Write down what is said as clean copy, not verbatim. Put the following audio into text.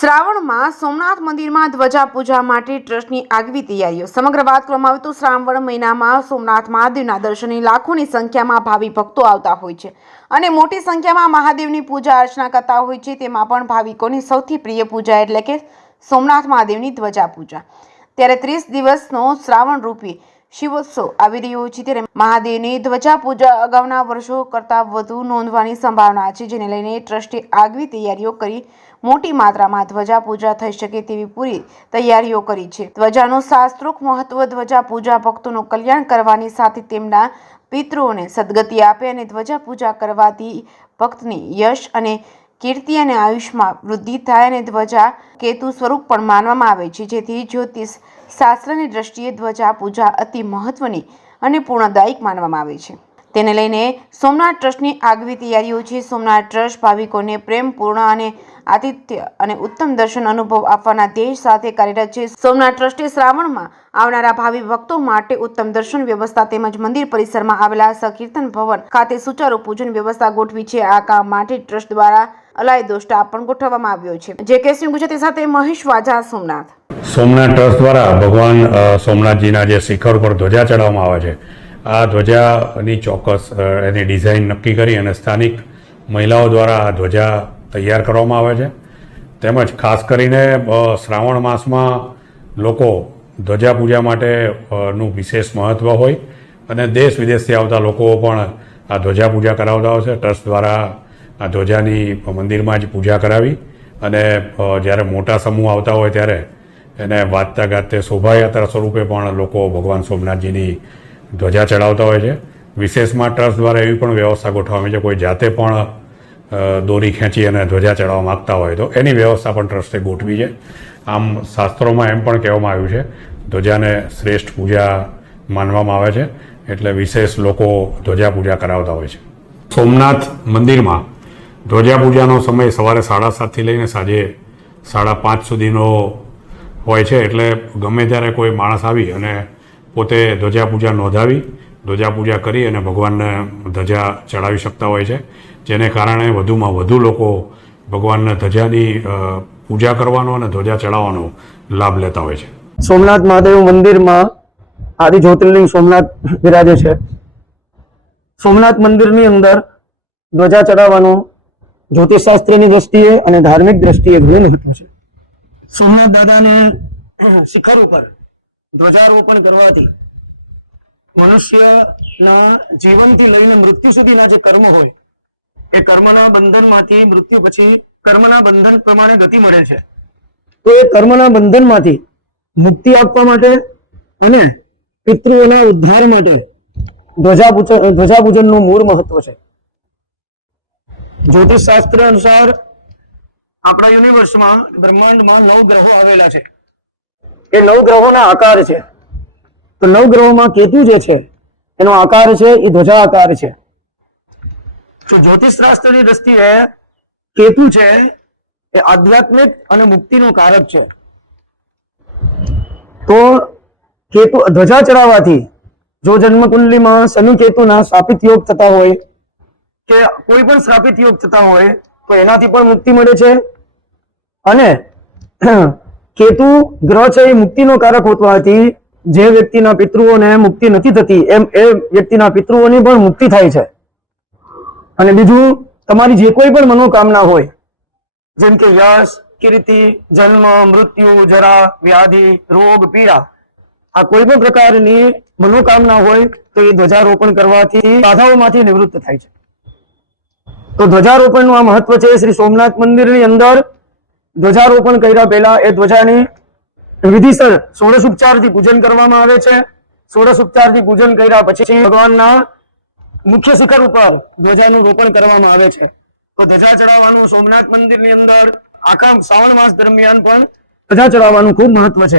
શ્રાવણમાં સોમનાથ મંદિરમાં ધ્વજા પૂજા માટે ટ્રસ્ટની આગવી તૈયારીઓ. સમગ્ર વાત કરવામાં આવે તો શ્રાવણ મહિનામાં સોમનાથ મહાદેવના દર્શને લાખોની સંખ્યામાં ભાવિ ભક્તો આવતા હોય છે અને મોટી સંખ્યામાં મહાદેવની પૂજા અર્ચના કરતા હોય છે. તેમાં પણ ભાવિકોની સૌથી પ્રિય પૂજા એટલે કે સોમનાથ મહાદેવની ધ્વજા પૂજા. ત્યારે 30 દિવસનો શ્રાવણ રૂપી શિવોત્સવ આવી રહ્યો છે. ત્યારે મહાદેવની ધ્વજા પૂજા અગાઉના વર્ષો કરતાં વધુ નોંધવાની સંભાવના છે, જેને લઈને ટ્રસ્ટે આગવી તૈયારીઓ કરી મોટી માત્રામાં ધ્વજા પૂજા થઈ શકે તેવી પૂરી તૈયારીઓ કરી છે. ધ્વજાનું શાસ્ત્રોક્ત મહત્વ. ધ્વજા પૂજા ભક્તોનું કલ્યાણ કરવાની સાથે તેમના પિતૃઓને સદગતિ આપે અને ધ્વજા પૂજા કરવાથી ભક્તની યશ અને કીર્તિ અને આયુષ્માં વૃદ્ધિ થાય અને ધ્વજા કેતુ સ્વરૂપ પણ માનવામાં આવે છે, જેથી જ્યોતિષ શાસ્ત્રની દ્રષ્ટિએ ધ્વજા પૂજા અતિ મહત્વની અને પૂર્ણદાયક માનવામાં આવે છે. તેને લઈને સોમનાથ ટ્રસ્ટની આગવી તૈયારીઓ છે. સોમનાથ ટ્રસ્ટ ભાવિકોને પ્રેમપૂર્ણ અને આતિથ્ય અને ઉત્તમ દર્શન અનુભવ આપવાના ધ્યેય સાથે કાર્યરત છે. સોમનાથ ટ્રસ્ટે શ્રાવણમાં આવનારા ભાવિ ભક્તો માટે ઉત્તમ દર્શન વ્યવસ્થા તેમજ મંદિર પરિસરમાં આવેલા સંકીર્તન ભવન ખાતે સુચારુ પૂજન વ્યવસ્થા ગોઠવી છે. આ કામ માટે ટ્રસ્ટ દ્વારા અલાયદો સ્ટાફ પણ ગોઠવવામાં આવ્યો છે. જે કેસી ગુજરાતી સાથે મહેશ વાજા, સોમનાથ. સોમનાથ ટ્રસ્ટ દ્વારા ભગવાન સોમનાથજીના જે શિખર પર ધ્વજા ચડાવવામાં આવે છે, આ ધ્વજાની ચોક્કસ એની ડિઝાઇન નક્કી કરી અને સ્થાનિક મહિલાઓ દ્વારા આ ધ્વજા તૈયાર કરવામાં આવે છે. તેમજ ખાસ કરીને શ્રાવણ માસમાં લોકો ધ્વજા પૂજા માટેનું વિશેષ મહત્ત્વ હોય અને દેશ વિદેશથી આવતા લોકો પણ આ ધ્વજા પૂજા કરાવતા હોય છે. ટ્રસ્ટ દ્વારા આ ધ્વજાની મંદિરમાં જ પૂજા કરાવી અને જ્યારે મોટા સમૂહ આવતા હોય ત્યારે એને વાજતા ગાજતે શોભાયાત્રા સ્વરૂપે પણ લોકો ભગવાન સોમનાથજીની ધ્વજા ચડાવતા હોય છે. વિશેષમાં ટ્રસ્ટ દ્વારા એવી પણ વ્યવસ્થા ગોઠવવામાં છે, કોઈ જાતે પણ દોરી ખેંચી અને ધ્વજા ચડાવવા માગતા હોય તો એની વ્યવસ્થા પણ ટ્રસ્ટે ગોઠવી છે. આમ શાસ્ત્રોમાં એમ પણ કહેવામાં આવ્યું છે, ધ્વજાને શ્રેષ્ઠ પૂજા માનવામાં આવે છે, એટલે વિશેષ લોકો ધ્વજા પૂજા કરાવતા હોય છે. સોમનાથ મંદિરમાં ધ્વજા પૂજાનો સમય સવારે 7:30થી લઈને સાંજે 5:30 સુધીનો હોય છે. એટલે ગમે ત્યારે કોઈ માણસ આવી અને પોતે ધ્વજા પૂજા નોંધાવી ધ્વજા પૂજા કરી અને ભગવાનને ધ્વજા ચડાવી શકતા હોય છે, જેને કારણે વધુમાં વધુ લોકો ભગવાનના ધ્વજાની પૂજા કરવાનો અને ધ્વજા ચડાવવાનો લાભ લેતા હોય છે. સોમનાથ મહાદેવ મંદિરમાં આદિ જ્યોતિર્લિંગ સોમનાથ બિરાજે છે. સોમનાથ મંદિરની અંદર ધ્વજા ચડાવવાનું જ્યોતિષશાસ્ત્રની દ્રષ્ટિએ અને ધાર્મિક દ્રષ્ટિએ ઘણું મહત્વ છે. સોમનાથ દાદાને શિખર ઉપર ધ્વજારોપણ કરવાથી મનુષ્યના જીવનથી લઈને મૃત્યુ સુધીના જે કર્મ હોય એ કર્મના બંધનમાંથી મૃત્યુ પછી કર્મના બંધન પ્રમાણે ગતિ મળે છે. તો એ કર્મના બંધનમાંથી મુક્તિ આપવા માટે અને પિતૃઓના ઉદ્ધાર માટે ધ્વજા પૂજનનું મૂળ મહત્વ છે. જ્યોતિષ શાસ્ત્ર અનુસાર આપણા યુનિવર્સમાં બ્રહ્માંડમાં 9 ગ્રહો આવેલા છે. એ 9 ગ્રહોના આકાર છે. તો 9 ગ્રહોમાં કેતુ જે છે એનો આકાર છે એ ધ્વજા આકાર છે. તો જ્યોતિષ શાસ્ત્રની દ્રષ્ટિએ કેતુ છે એ આધ્યાત્મિક અને મુક્તિનું કારક છે. તો કેતુ ધ્વજા ચડાવવાથી જો જન્મકુંડલીમાં શનિ કેતુના શ્રાપિત યોગ થતા હોય કે કોઈ પણ શ્રાપિત યોગ થતા હોય તો એનાથી પણ મુક્તિ મળે છે. અને કેતુ ગ્રહ છે એ મુક્તિનો કારક હોવાથી જે વ્યક્તિના પિતૃઓને મુક્તિ નથી થતી એમ એ વ્યક્તિના પિતૃઓની પણ મુક્તિ થાય છે. અને બીજું, તમારી જે કોઈ પણ મનોકામના હોય, જેમ કે યશ, કીર્તિ, જન્મ, મૃત્યુ, જરા, વ્યાધિ, રોગ, પીડા, આ કોઈ પણ પ્રકારની મનોકામના હોય તો એ ધ્વજારોપણ કરવાથી બાધાઓમાંથી નિવૃત્ત થાય છે. તો ધ્વજારોપણનું આ મહત્વ છે. શ્રી સોમનાથ મંદિરની અંદર ધ્વજારોપણ કર્યા પહેલા એ ધ્વજાની વિધિસર ષોડશોપચારથી પૂજન કરવામાં આવે છે. ષોડશોપચારથી પૂજન કર્યા પછી ભગવાનના મુખ્ય શિખર ઉપર ધ્વજાનું રોપણ કરવામાં આવે છે. તો ધ્વજા ચડાવવાનું સોમનાથ મંદિરની અંદર આખા શ્રાવણ માસ દરમિયાન પણ ધ્વજા ચડાવવાનું ખૂબ મહત્વ છે.